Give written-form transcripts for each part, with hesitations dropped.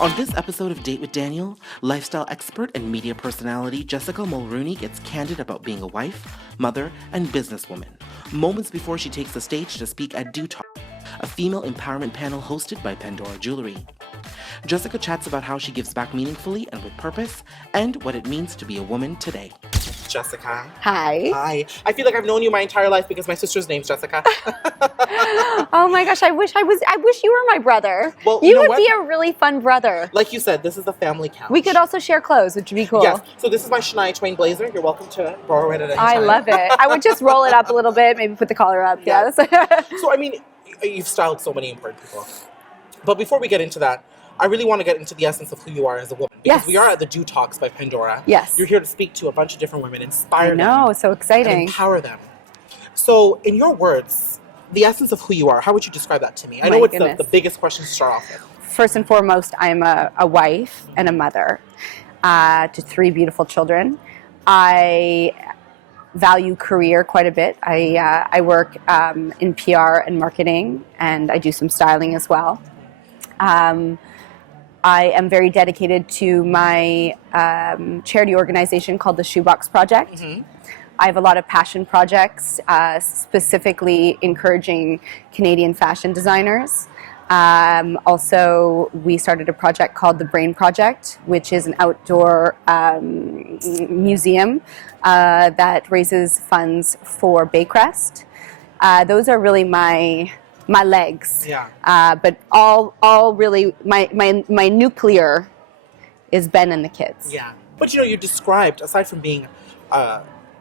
On this episode of Date with Daniel, lifestyle expert and media personality Jessica Mulroney gets candid about being a wife, mother, and businesswoman, moments before she takes the stage to speak at Do Talk, a female empowerment panel hosted by Pandora Jewelry. Jessica chats about how she gives back meaningfully and with purpose, and what it means to be a woman today. Jessica. Hi. Hi. I feel like I've known you my entire life because my sister's name's Jessica. Oh my gosh, I wish you were my brother. Well, you would be a really fun brother. Like you said, this is a family couch. We could also share clothes, which would be cool. Yes. So this is my Shania Twain blazer. You're welcome to borrow it at any time. I love it. I would just roll it up a little bit, maybe put the collar up. Yes. Yes. So, I mean, you've styled so many important people. But before we get into that, I really want to get into the essence of who you are as a woman. Because we are at the Do Talks by Pandora. Yes. You're here to speak to a bunch of different women, inspire them. I know, so exciting. And empower them. So, in your words, the essence of who you are, how would you describe that to me? I know it's the biggest question to start off with. First and foremost, I'm a wife and a mother to 3 beautiful children. I value career quite a bit. I work in PR and marketing, and I do some styling as well. I am very dedicated to my charity organization called the Shoebox Project. Mm-hmm. I have a lot of passion projects, specifically encouraging Canadian fashion designers. Also, we started a project called the Brain Project, which is an outdoor museum that raises funds for Baycrest. Those are really my legs. Yeah. But all really, my nuclear is Ben and the kids. Yeah. But you described, aside from being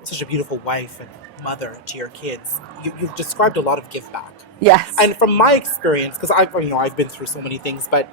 such a beautiful wife and mother to your kids, you've described a lot of give back. Yes. And from my experience, because I've been through so many things, but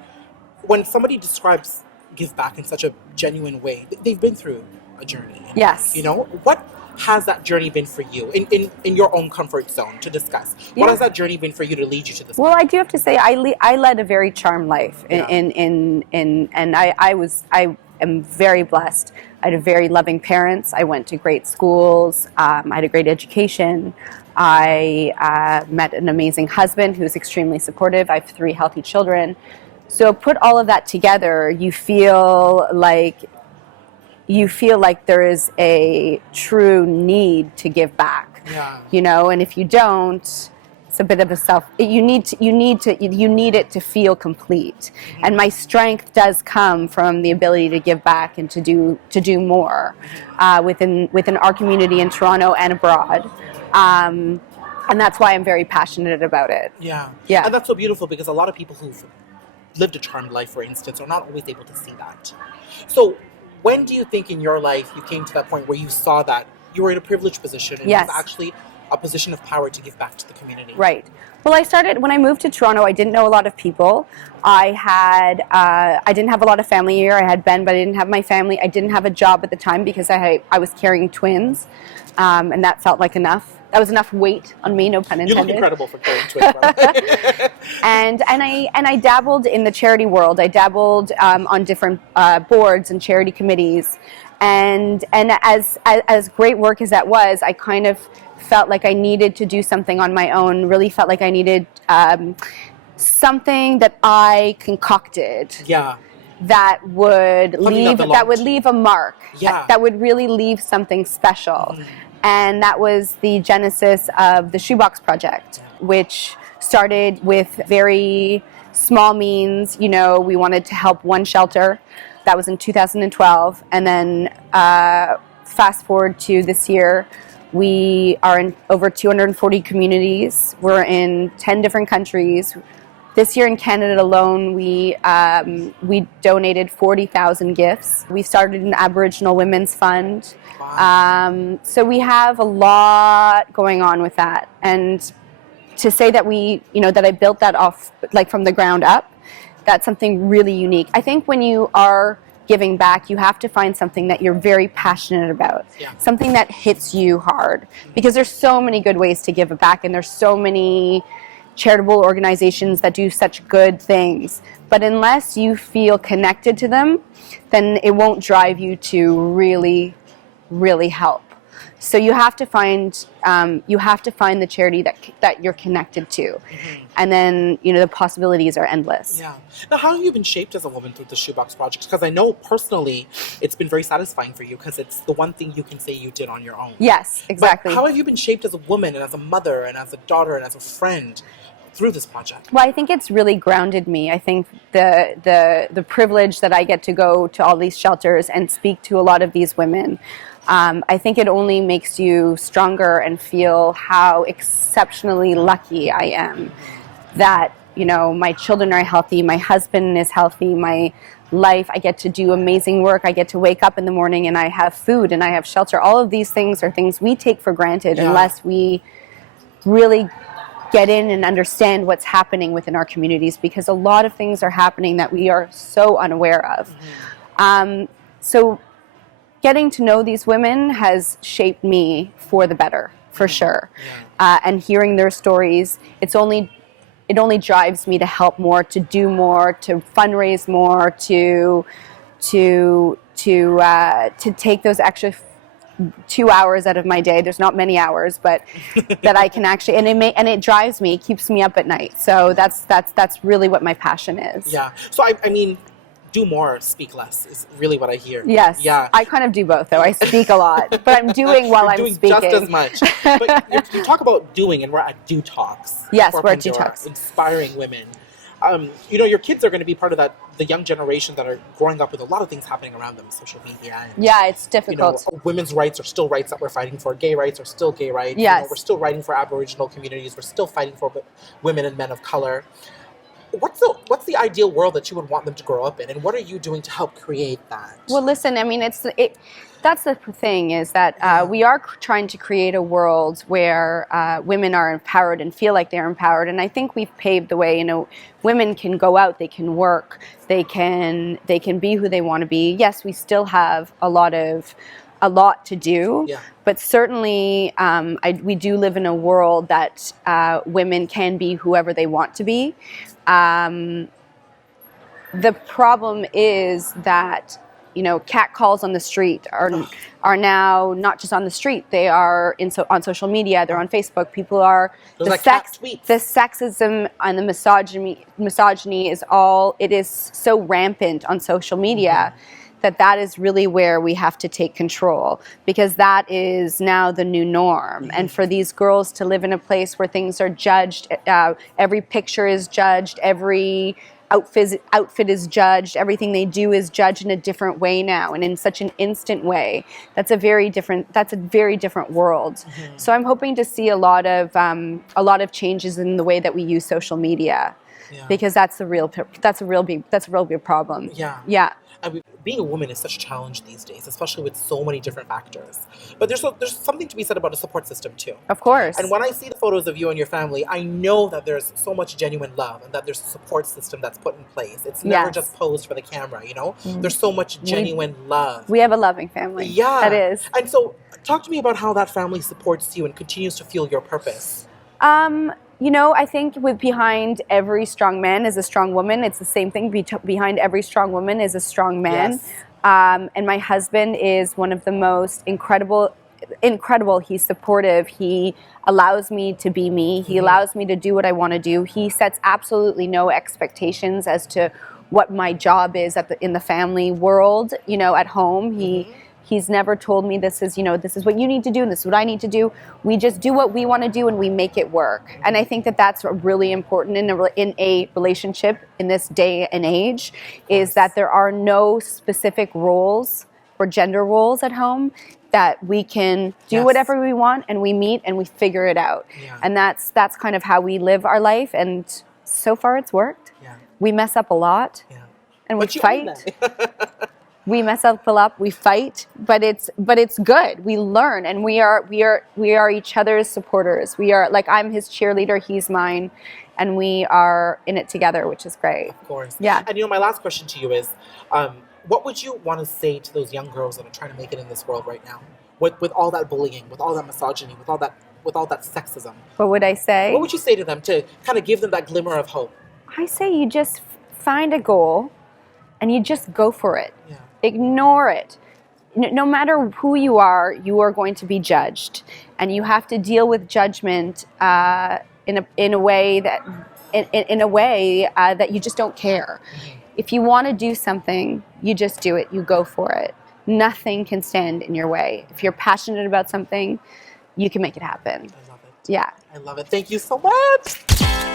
when somebody describes give back in such a genuine way, they've been through a journey. Yes. What has that journey been for you in your own comfort zone to discuss? What has that journey been for you to lead you to this? Well, I do have to say I led a very charmed life, and I am very blessed. I had very loving parents. I went to great schools. I had a great education. I met an amazing husband who's extremely supportive. I have 3 healthy children. So put all of that together, you feel like there is a true need to give back. Yeah. And if you don't, it's a bit of a you need it to feel complete. Mm-hmm. And my strength does come from the ability to give back and to do more within our community in Toronto and abroad. And that's why I'm very passionate about it. Yeah. Yeah. And that's so beautiful because a lot of people who've lived a charmed life, for instance, are not always able to see that. So when do you think in your life you came to that point where you saw that you were in a privileged position and it was actually a position of power to give back to the community? Right. Well, when I moved to Toronto, I didn't know a lot of people. I didn't have a lot of family here. I had Ben, but I didn't have my family. I didn't have a job at the time because I was carrying twins, and that felt like enough. That was enough weight on me, no pun intended. You look incredible for carrying twins. and I dabbled in the charity world. I dabbled on different boards and charity committees, and as great work as that was, I kind of felt like I needed to do something on my own. Really felt like I needed something that I concocted. Yeah. That would leave a mark. Yeah. That would really leave something special. Mm-hmm. And that was the genesis of the Shoebox Project, which started with very small means. We wanted to help one shelter. That was in 2012. And then fast forward to this year, we are in over 240 communities. We're in 10 different countries. This year in Canada alone, we donated 40,000 gifts. We started an Aboriginal Women's Fund. Wow. So we have a lot going on with that. And to say that that I built that off from the ground up, that's something really unique. I think when you are giving back, you have to find something that you're very passionate about, something that hits you hard, because there's so many good ways to give back, and there's so many charitable organizations that do such good things. But unless you feel connected to them, then it won't drive you to really, really help. So you have to find the charity that you're connected to, and then the possibilities are endless. Yeah. Now, how have you been shaped as a woman through the Shoebox Project? Because I know personally, it's been very satisfying for you because it's the one thing you can say you did on your own. Yes, exactly. But how have you been shaped as a woman and as a mother and as a daughter and as a friend through this project? Well, I think it's really grounded me. I think the privilege that I get to go to all these shelters and speak to a lot of these women, I think it only makes you stronger and feel how exceptionally lucky I am that, my children are healthy, my husband is healthy, my life, I get to do amazing work, I get to wake up in the morning and I have food and I have shelter. All of these things are things we take for granted unless we really get in and understand what's happening within our communities, because a lot of things are happening that we are so unaware of. So getting to know these women has shaped me for the better, for sure. And hearing their stories, it only drives me to help more, to do more, to fundraise more, to take those extra 2 hours out of my day. There's not many hours, but that I can actually, and it drives me, it keeps me up at night. So that's really what my passion is. Yeah. So I mean, do more, speak less is really what I hear. Yes. Yeah. I kind of do both, though. I speak a lot, but I'm doing while I'm speaking. Just as much. But you talk about doing, and we're at Do Talks. Yes, for we're at Pandora, Do Talks. Inspiring women. Your kids are going to be part of the young generation that are growing up with a lot of things happening around them, social media. And, yeah, it's difficult. Women's rights are still rights that we're fighting for. Gay rights are still gay rights. Yes. We're still fighting for Aboriginal communities. We're still fighting for women and men of color. What's the ideal world that you would want them to grow up in, and what are you doing to help create that? Well, listen, I mean, that's the thing, is that we are trying to create a world where women are empowered and feel like they're empowered, and I think we've paved the way. Women can go out, they can work, they can be who they want to be. Yes, we still have a lot to do, but certainly we do live in a world that women can be whoever they want to be. The problem is that catcalls on the street are now not just on the street. They are on social media. They're on Facebook. People are the sexism and the misogyny is so rampant on social media. That is really where we have to take control, because that is now the new norm. And for these girls to live in a place where things are judged, every picture is judged, every outfit is judged, everything they do is judged in a different way now, and in such an instant way. That's a very different world. So I'm hoping to see a lot of changes in the way that we use social media, because that's a real big problem. Yeah. I mean, being a woman is such a challenge these days, especially with so many different factors. But there's something to be said about a support system too. Of course. And when I see the photos of you and your family, I know that there's so much genuine love and that there's a support system that's put in place. It's never just posed for the camera, There's so much genuine love. We have a loving family. Yeah. That is. And so talk to me about how that family supports you and continues to fuel your purpose. I think behind every strong man is a strong woman. It's the same thing. Behind every strong woman is a strong man. Yes. And my husband is one of the most incredible. He's supportive. He allows me to be me. He allows me to do what I want to do. He sets absolutely no expectations as to what my job is in the family world, at home. He's never told me this is what you need to do and this is what I need to do. We just do what we want to do and we make it work. And I think that's really important in a relationship in this day and age, is that there are no specific roles or gender roles at home, that we can do whatever we want and we meet and we figure it out. Yeah. And that's kind of how we live our life. And so far it's worked. Yeah. We mess up a lot and we fight. We mess up a lot, we fight, but it's good. We learn, and we are each other's supporters. We are, like, I'm his cheerleader, he's mine, and we are in it together, which is great. Of course. Yeah. And my last question to you is, what would you want to say to those young girls that are trying to make it in this world right now, with all that bullying, with all that misogyny, with all that sexism? What would I say? What would you say to them to kind of give them that glimmer of hope? I say you just find a goal, and you just go for it. Yeah. Ignore it. no matter who you are going to be judged, and you have to deal with judgment in a way that you just don't care. If you want to do something, you just do it. You go for it. Nothing can stand in your way. If you're passionate about something, you can make it happen. I love it. Yeah. I love it. Thank you so much.